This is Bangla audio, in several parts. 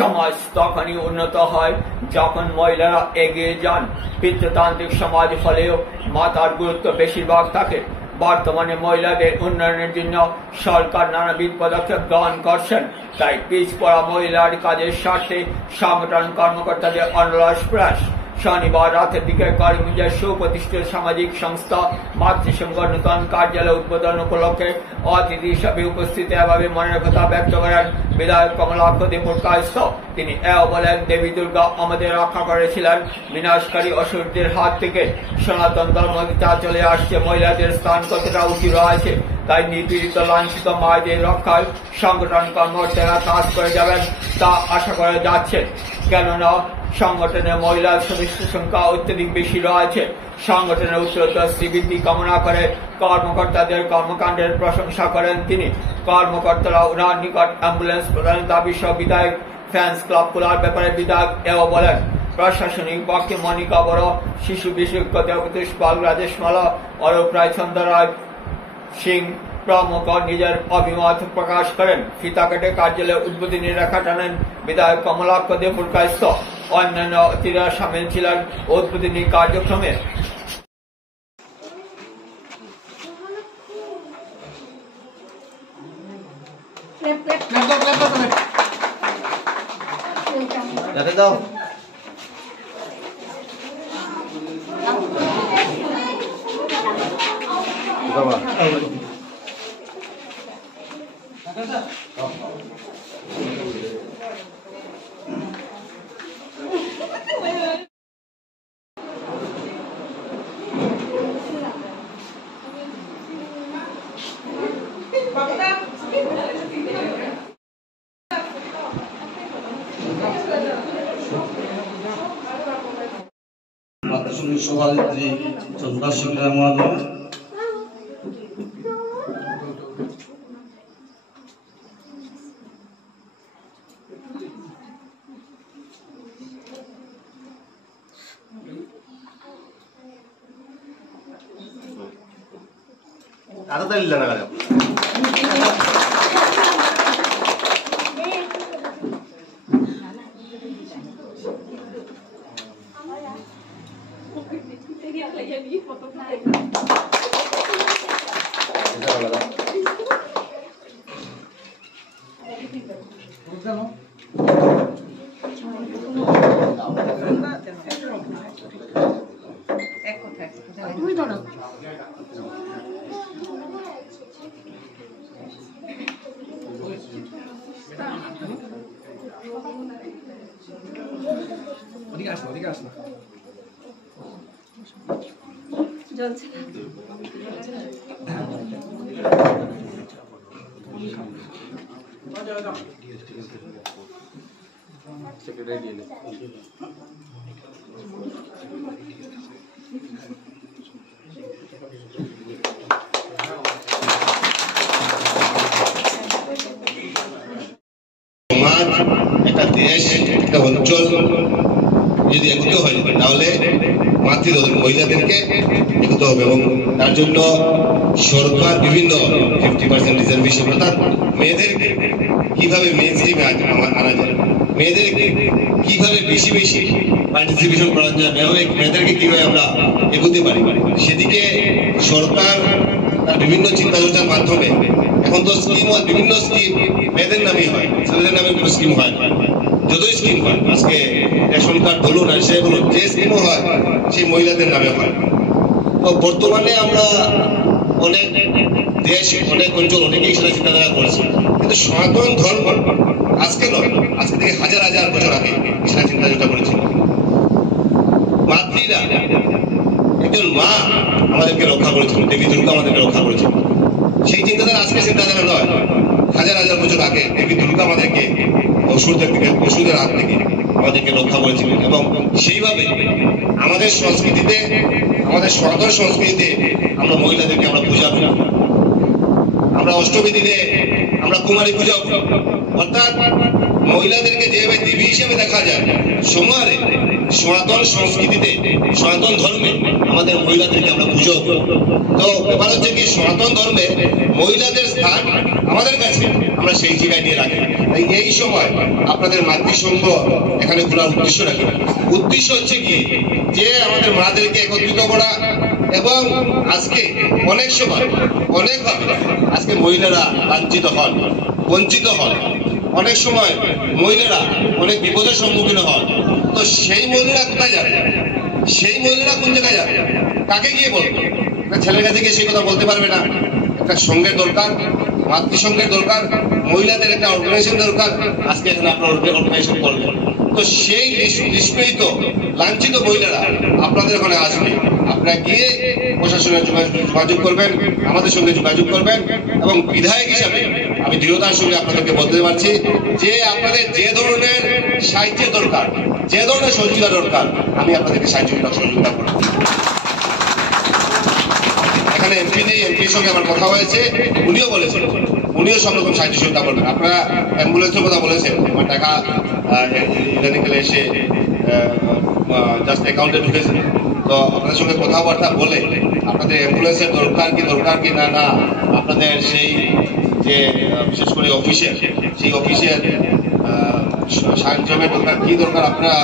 সমাজ তখনই উন্নত হয় যখন মহিলারা এগিয়ে যান। পিতৃতান্ত্রিক সমাজ হলেও মাতার গুরুত্ব বেশিরভাগ থাকে। বর্তমানে মহিলাদের উন্নয়নের জন্য সরকার নানাবিধ পদক্ষেপ গ্রহণ করছেন। তাই পিছপড়া মহিলার কাজের স্বার্থে সংগঠন কর্মকর্তাদের অনলস প্রয়াস। শনিবার রাতের দিকে করিমগঞ্জের সুপ্রতিষ্ঠিত সামাজিক সংস্থা মাতৃসংঘ নূতন কার্যালয় উদ্বোধন উপলক্ষে অতিথি হিসাবে উপস্থিত এভাবে মনের কথা ব্যক্ত করেন বিধায়ক কমলাক্ষ দেবপুর কায়স্থ। তিনি এও বলেন, দেবী দুর্গা আমাদের রক্ষা করেছিলেন বিনাশকারী অসুরদের হাত থেকে। সনাতন ধর্মগীতা চলে আসছে, মহিলাদের স্থান কতটা উঁচু রয়েছে, তাই নিপীড়িত লাঞ্ছিত মায়েদের রক্ষায় সংগঠন কর্মকর্তারা কাজ করে যাবেন তা আশা করা যাচ্ছে। কেননা সংগঠনে মহিলার সদস্য সংখ্যা অত্যধিক বেশি রয়েছে। সংগঠনের উচ্চতর শ্রীবৃদ্ধি কামনা করে কর্মকর্তাদের কর্মকাণ্ডের প্রশংসা করেন তিনি। কর্মকর্তারা উনার নিকট অ্যাম্বুলেন্স প্রদানের দাবি সহ বিধায়ক ফ্যান্স ক্লাব খোলার ব্যাপারে বিধায়ক এও বলেন। প্রশাসনিক পক্ষে মনিকা বড়, শিশু বিশেষজ্ঞ দেবতোষ পাল, রাজেশ মালা, অরূপ রায়, চন্দ্র রায় সিং প্রমুখ নিজের অভিমত প্রকাশ করেন। ফিতা কেটে কার্যালয়ে উদ্বোধনী রেখা টানেন বিধায়ক কমলাক্ষ দেবপুর কায়স্থ। অন্যান্য অতিথিরা সামিল ছিলেন উদ্বোধনী কার্যক্রমে। মাতৃসংঘের সভানেত্রী চন্দ্রা সিং রায় মহাদয়, একটা দেশ, একটা অঞ্চল যদি এগোতে হয় তাহলে মহিলাদেরকে এগোতে হবে এবং তার জন্য সরকার বিভিন্ন 50% রিজার্ভেশন অর্থাৎ মেয়েদেরকে কিভাবে মেইন স্ট্রিমে আনা যায়, মেয়েদেরকে কিভাবে বেশি বেশি পার্টিসিপেশন করা যায়, মেয়েদেরকে কিভাবে আমরা এগোতে পারি সেদিকে সরকার তার বিভিন্ন চিন্তা চর্চার মাধ্যমে এখন তো স্কিম হয়, বিভিন্ন স্কিম মেয়েদের নামে হয়, ছেলেদের নামে কোনো স্কিম হয় না। যতই স্কিম হয়, আজকে রেশন কার্ড বলুন আর সে বলুন, যে স্কিমও হয় সেই মহিলাদের নামে হয়। তো বর্তমানে আমরা অনেক দেশ, অনেক অঞ্চল অনেকেই সেটা চিন্তাধারা করেছে, কিন্তু সনাতন ধর্ম আজকে নয়, আজকে থেকে হাজার হাজার বছর আগে সেটা চিন্তাচর্চা করেছিল। মাতৃরা, একজন মা আমাদেরকে রক্ষা করেছিল, দেবী দুর্গা আমাদেরকে রক্ষা করেছিল। সেই চিন্তাধারা আজকে চিন্তাধারা নয়, হাজার হাজার বছর আগে দেবী দুর্গা আমাদেরকে অসুরদের হাত থেকে আমাদেরকে রক্ষা করেছিলেন। এবং সেইভাবে আমাদের সংস্কৃতিতে, আমাদের সনাতন সংস্কৃতিতে আমরা মহিলাদেরকে আমরা পূজা করি, আমরা অষ্টমী দিনে আমরা কুমারী পূজা করি, অর্থাৎ মহিলাদেরকে যেভাবে দেবী হিসেবে দেখা যায়, সমাজে সনাতন সংস্কৃতিতে, সনাতন ধর্মে আমাদের মহিলাদেরকে আমরা পুজো করি। তো ব্যাপার হচ্ছে কি, সনাতন ধর্মে মহিলাদের স্থান আমাদের কাছে আমরা সেই জায়গায় নিয়ে রাখি। তাই এই সময় আপনাদের মাতৃসংঘ এখানে খোলার উদ্দেশ্য রাখি। উদ্দেশ্য হচ্ছে কি, যে আমাদের মাদেরকে একত্রিত করা, এবং আজকে অনেক সময় অনেকভাবে আজকে মহিলারা লাঞ্ছিত হন, বঞ্চিত হন, অনেক সময় মহিলারা অনেক বিপদের সম্মুখীন হন। তো সেই মহিলারা কোথায় যাবে? সেই মহিলারা কোন জায়গায় যাবে? কাকে গিয়ে বলবে? ছেলের কাছে গিয়ে সেই কথা বলতে পারবে না। একটা সঙ্গের দরকার, মাতৃসংঘের দরকার, মহিলাদের একটা অর্গানাইজেশন দরকার। আজকে এখানে আপনার অর্গানাইজেশন করবেন। তো সেই নিষ্পেষিত লাঞ্ছিত মহিলারা আপনাদের ওখানে আসবে। আপনারা গিয়ে প্রশাসনের যোগাযোগ করবেন, আমাদের সঙ্গে যোগাযোগ করবেন, এবং বিধায়ক হিসাবে আমি দৃঢ়তার সঙ্গে আপনাদেরকে বলতে পারছি যে আপনাদের যে ধরনের সাহায্যের দরকার, যে ধরনের সহযোগিতা দরকার, আমি আপনাদেরকে সহযোগিতা করব। এখানে এমপি নেই, এমপির সঙ্গে আমার কথা হয়েছে, উনিও বলেছেন উনিও সব রকম সাহায্য সহযোগিতা করবেন। আপনারা অ্যাম্বুলেন্সের কথা বলেছেন, আমার টাকা ইদানিংকালে এসে জাস্ট অ্যাকাউন্টে ঢুকেছে। তো আপনাদের সঙ্গে কথাবার্তা বলে আপনাদের অ্যাম্বুলেন্সের দরকার কি না না আপনাদের সেই যে বিশেষ করে অফিসের, সেই অফিসের সাহায্যের দরকার কি দরকার আপনারা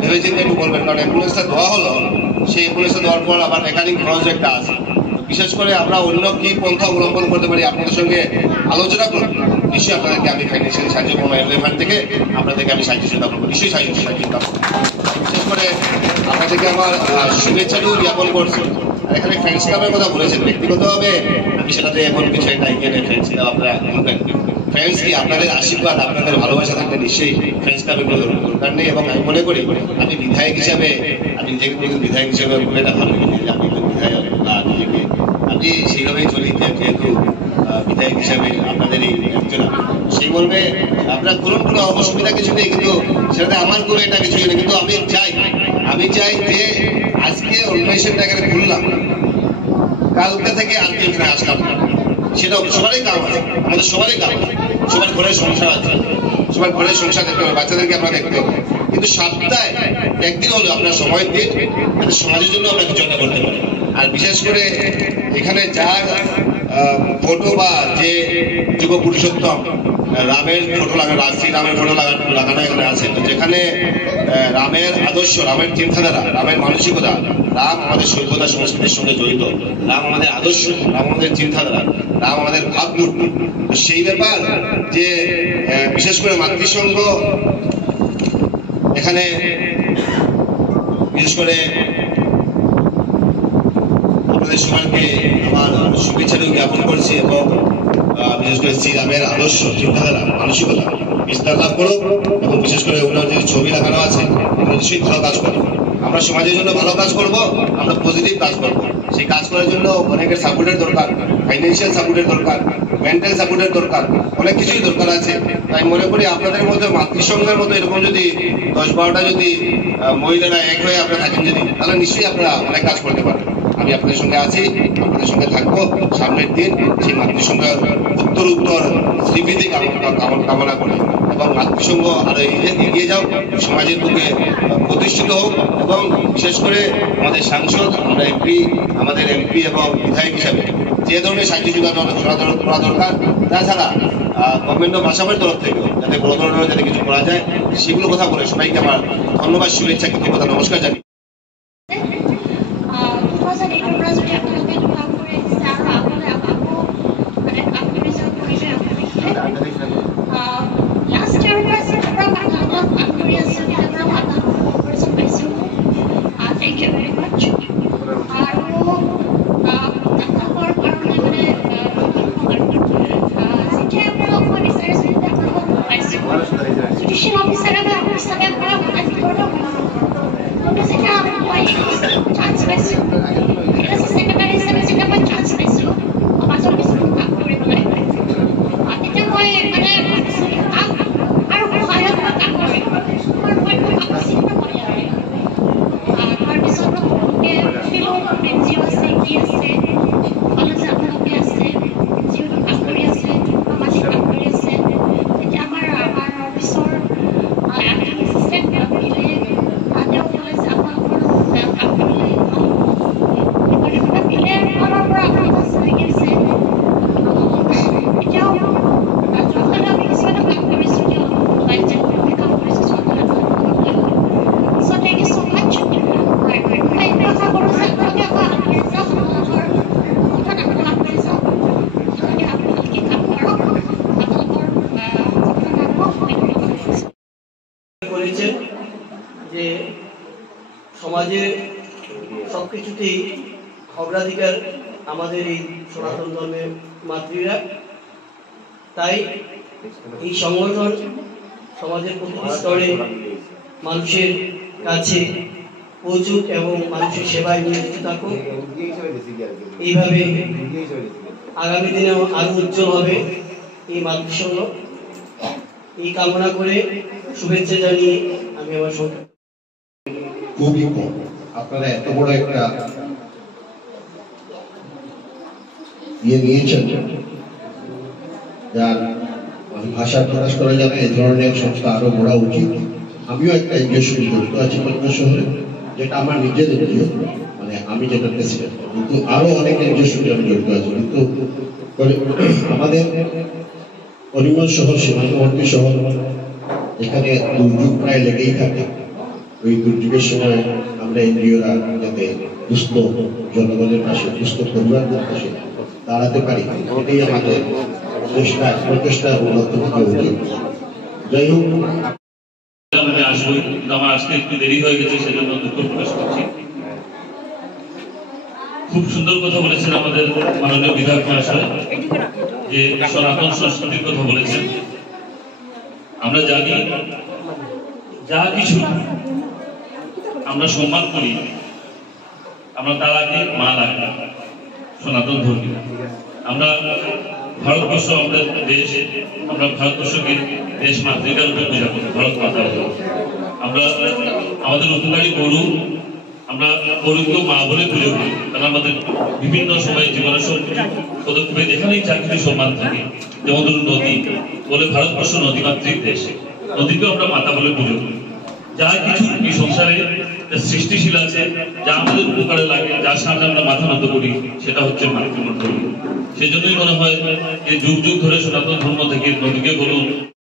ভেবেচিন্তে একটু বলবেন। কারণ অ্যাম্বুলেন্সটা দেওয়া হলো, সেই অ্যাম্বুলেন্সটা দেওয়ার পর আবার রেকারিং খরচ একটা আছে। বিশেষ করে আমরা অন্য কি পন্থা অবলম্বন করতে পারি আপনাদের সঙ্গে আলোচনা করব। নিশ্চয়ই আপনাদেরকে আমি ফাইন্যান্সিয়াল সাহায্য করবো, এলএ ফান্ড থেকে আপনাদেরকে আমি সাহায্য করবো, নিশ্চয়ই সাহায্য করবো। বিশেষ করে আপনাদেরকে আমার শুভেচ্ছাটাও জ্ঞাপন করছি। আর এখানে ফ্রেন্ডস ক্লাবের কথা বলেছেন, ব্যক্তিগতভাবে আমি সেটাতে এখন কিছু একটা এগিয়ে ফ্রেন্ডস ক্লাব আপনারা আনবেন। ফ্রেন্ডস কি আপনাদের আশীর্বাদ, আপনাদের ভালোবাসা থাকলে নিশ্চয়ই ফ্রেন্ডস ক্লাবের কোনো দরকার নেই। এবং আমি মনে করি আমি বিধায়ক হিসাবে, আমি নিজেকে বিধায়ক হিসাবে বলে এটা ভালো যে আপনি বিধায়ক বা নিজেকে আমি সেইভাবেই চলি, যেহেতু বিধায়ক হিসাবে আপনাদের এই একজন সেই বলবে আপনার কোনো অসুবিধা কিছু নেই, কিন্তু সেটাতে আমার কোনো এটা কিছু নেই। কিন্তু আমি চাই যে আজকে অর্গানাইজেশনটা এখানে খুললাম, কালকে থেকে আজকে এখানে আসলাম, সেটা সবারই কাম আছে, আমাদের সবারই কাম আছে, সবার ঘরের সংসার আছে, সবার ঘরের সংসার দেখতে হবে, বাচ্চাদেরকে আমরা দেখতে হবে। কিন্তু সপ্তাহে একদিন হলো আপনার সময় দিন, যাতে সমাজের জন্য আমরা কিছু একটা করতে পারি। আর বিশেষ করে এখানে যার ফটো বা যে যুগ পুরুষোত্তম রামের ফটো রামের ফটো লাগানো এখানে আছে, যেখানে রামের আদর্শ, রামের চিন্তাধারা, রামের মানসিকতা, রাম আমাদের সভ্যতা সংস্কৃতির সঙ্গে জড়িত, রাম আমাদের আদর্শ, রাম আমাদের চিন্তাধারা, রাম আমাদের ভাবমূর্তি। তো সেই ব্যাপার যে বিশেষ করে মাতৃসংঘ এখানে বিশেষ করে আপনাদের সবাইকে আমার শুভেচ্ছাটা জ্ঞাপন করছি, এবং বিশেষ করে শ্রীরামের আদর্শ, চিন্তাধারা, মানসিকতা বিস্তার লাভ করুক। এবং বিশেষ করে ওনার যে ছবি লাগানো আছে, আমরা নিশ্চয়ই ভালো কাজ করবো, আমরা সমাজের জন্য ভালো কাজ করব, আমরা পজিটিভ কাজ করবো। সেই কাজ করার জন্য অনেকের সাপোর্টের দরকার, ফাইন্যান্সিয়াল সাপোর্টের দরকার, মেন্টাল সাপোর্টের দরকার, অনেক কিছুই দরকার আছে। তাই মনে করি আপনাদের মধ্যে মাতৃসংঘের মতো এরকম যদি 10-12টা যদি মহিলারা এক হয়ে আপনারা থাকেন যদি, তাহলে নিশ্চয়ই আপনারা অনেক কাজ করতে পারবেন। আমি আপনাদের সঙ্গে আছি, আপনাদের সঙ্গে থাকবো। সামনের দিন সেই মাতৃসংঘের উত্তর শ্রীবৃদ্ধি কামনা করি, এবং মাতৃসংঘ আরো এগিয়ে যাও, সমাজের বুকে প্রতিষ্ঠিত হোক। এবং বিশেষ করে আমাদের সাংসদ, আমাদের এমপি এবং বিধায়ক হিসাবে যে ধরনের সাহায্য করা দরকার, তাছাড়া গভর্নমেন্ট অফ আসামের তরফ থেকে যাতে বড় ধরনের যাতে কিছু করা যায়, সেগুলো কথা বলে সবাইকে আমার ধন্যবাদ, শুভেচ্ছা, কৃতজ্ঞতা, নমস্কার জানি। Thank you very much. I সমাজের সবকিছুতেই অগ্রাধিকার আমাদের এই সনাতন ধর্মের মাতৃরা। তাই এই সংগঠন সমাজের প্রতিটি স্তরে মানুষের কাছে পৌঁছুক এবং মানুষের সেবায় নিয়োজিত থাকুক। এইভাবে আগামী দিনেও আরো উজ্জ্বল হবে এই মাতৃসংঘ। এই কামনা করে শুভেচ্ছা জানিয়ে আমি আমার সঙ্গে খুবই কম। আপনারা এত বড় একটা নিয়েছেন যার ভাষা প্রকাশ করা যাবে, এই ধরনের সংস্থা আরো গড়া উচিত। আমিও একটা এনজিওর সঙ্গে জড়িত আছি পাটনা শহরে, যেটা আমার নিজের এনজিও, মানে আমি যেটা প্রেসিডেন্ট, কিন্তু আরো অনেক এনজিওর সঙ্গে আমি জড়িত আছি। কিন্তু আমাদের পরিমল শহর, সীমান্তবর্তী শহর, এখানে দুর্যোগ প্রায় লেগেই থাকে। ওই দুর্যোগের সময় আমরা এনজিওরা যাতে দুস্থ জনগণের পাশে, দুস্থ পরিবারদের পাশে দাঁড়াতে পারি, এটাই আমাদের প্রচেষ্টা উন্নত উচিত। যাই হোক, আমি আসবো, আমার আজকে একটু দেরি হয়ে গেছে, সেজন্য দুঃখ প্রকাশ করছি। খুব সুন্দর কথা বলেছেন আমাদের মাননীয় বিধায়ক মহাশয়, যে সনাতন সংস্কৃতির কথা বলেছেন। আমরা জানি যা কিছু আমরা সম্মান করি, আমরা তার আগে মা লাগে সনাতন ধর্মী। আমরা ভারতবর্ষ আমাদের দেশ, আমরা ভারতবর্ষকে দেশ মাতৃকার রূপে পূজা করি, ভারত মাতা। আমরা আমাদের উপকারী গরু, আমরা গরুকেও মা বলে পুজো করি, কারণ আমাদের বিভিন্ন সময় জীবনের সব পদক্ষেপে যেখানেই চাকরি সম্মান থাকে, যেমন ধরুন নদী বলে, ভারতবর্ষ নদীমাতৃক দেশ, নদীকেও আমরা মাতা বলে পুজো করি। যা কিছু এই সংসারে সৃষ্টিশীল আছে, যা আমাদের উপকারে লাগে, যার সামনে আমরা মাথা নত করি, সেটা হচ্ছে মাতৃমূর্তি। সেজন্যই মনে হয় যে যুগ যুগ ধরে সনাতন ধর্ম থেকে নদীকে বলুন,